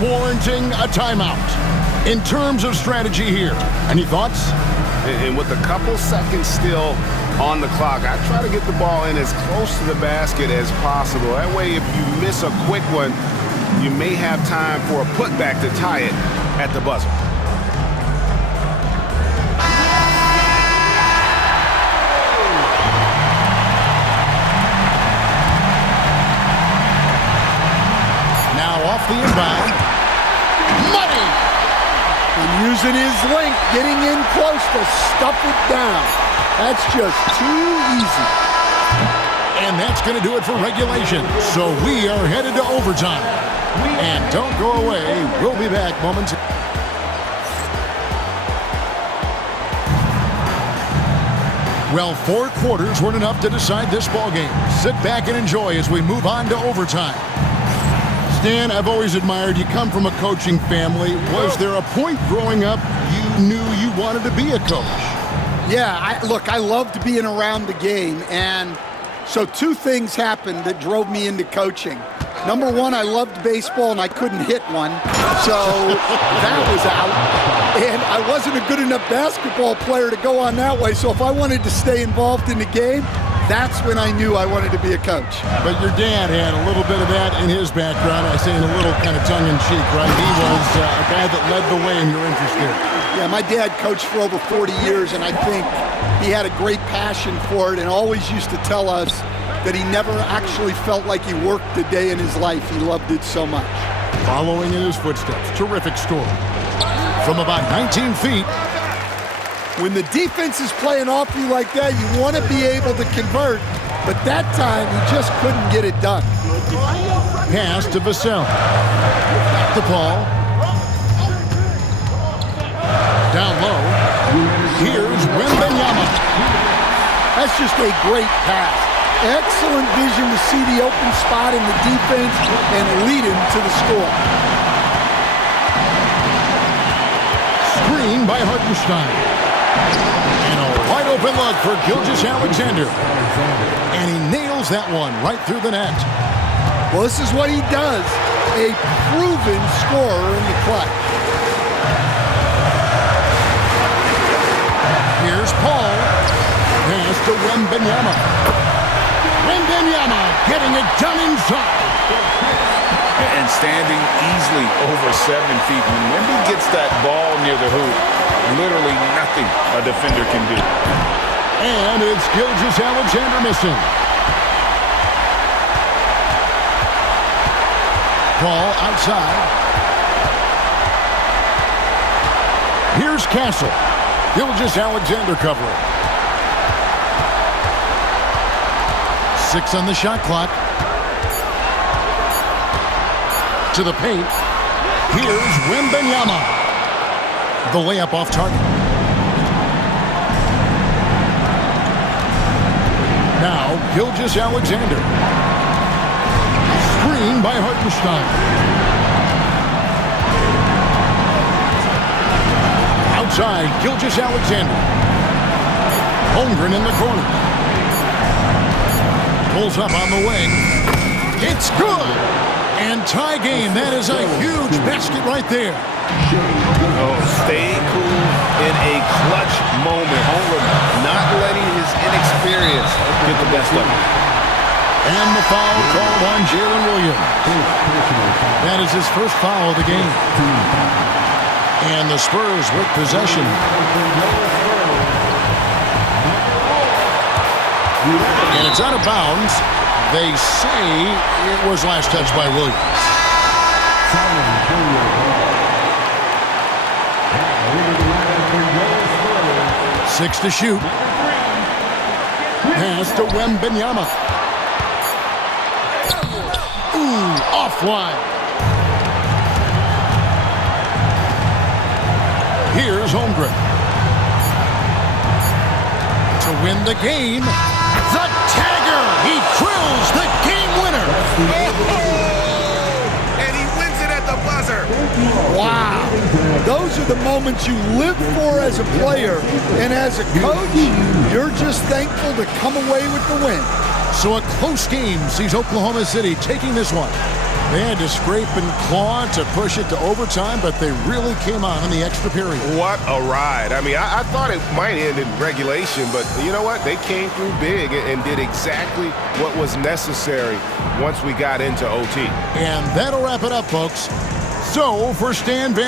warranting a timeout. In terms of strategy here, any thoughts? And with a couple seconds still on the clock, I try to get the ball in as close to the basket as possible. That way, if you miss a quick one, you may have time for a putback to tie it at the buzzer. Now off the inbound. Money! And using his length, getting in close to stuff it down. That's just too easy. And that's going to do it for regulation. So we are headed to overtime. And don't go away. We'll be back momentarily. Well, 4 quarters weren't enough to decide this ballgame. Sit back and enjoy as we move on to overtime. Stan, I've always admired you. Come from a coaching family. Was there a point growing up you knew you wanted to be a coach? Yeah, look, I loved being around the game. And so 2 things happened that drove me into coaching. Number 1, I loved baseball and I couldn't hit one. So that was out. And I wasn't a good enough basketball player to go on that way. So if I wanted to stay involved in the game, that's when I knew I wanted to be a coach. But your dad had a little bit of that in his background. I say in a little kind of tongue-in-cheek, right? He was a guy that led the way in your interest there. Yeah, my dad coached for over 40 years, and I think he had a great passion for it and always used to tell us that he never actually felt like he worked a day in his life. He loved it so much. Following in his footsteps, terrific score. From about 19 feet. When the defense is playing off you like that, you want to be able to convert, but that time he just couldn't get it done. Pass to Vassell. To Paul. Down low. Here's Wembanyama. That's just a great pass. Excellent vision to see the open spot in the defense and lead him to the score. Screen by Hartenstein. And a wide open look for Gilgeous-Alexander. And he nails that one right through the net. Well, this is what he does. A proven scorer in the clutch. Here's Paul. Pass to Wembanyama. Wembanyama getting it done inside. And standing easily over 7 feet. When Wemby gets that ball near the hoop, literally nothing a defender can do. And it's Gilgeous-Alexander missing. Paul outside. Here's Castle. Gilgeous-Alexander covering. 6 on the shot clock. To the paint. Here's Wembanyama. The layup off target. Now, Gilgeous-Alexander. Screen by Hartenstein. Outside, Gilgeous-Alexander. Holmgren in the corner. Pulls up on the wing. It's good! And tie game. That is a huge basket right there. Oh, staying cool in a clutch moment. Holmgren not letting his inexperience get the best of him. And the foul called on Jalen Williams. That is his first foul of the game. And the Spurs with possession. And it's out of bounds. They say it was last touched by Williams. 6 to shoot. Pass to Wembanyama. Ooh, offline. Here's Holmgren. To win the game, the tagger. He drills the game winner. And he wins it at the buzzer. Wow. Those are the moments you live for as a player. And as a coach, you're just thankful to come away with the win. So a close game sees Oklahoma City taking this one. They had to scrape and claw to push it to overtime, but they really came on in the extra period. What a ride. I mean, I thought it might end in regulation, but you know what? They came through big and did exactly what was necessary once we got into OT. And that'll wrap it up, folks. So, for Stan Van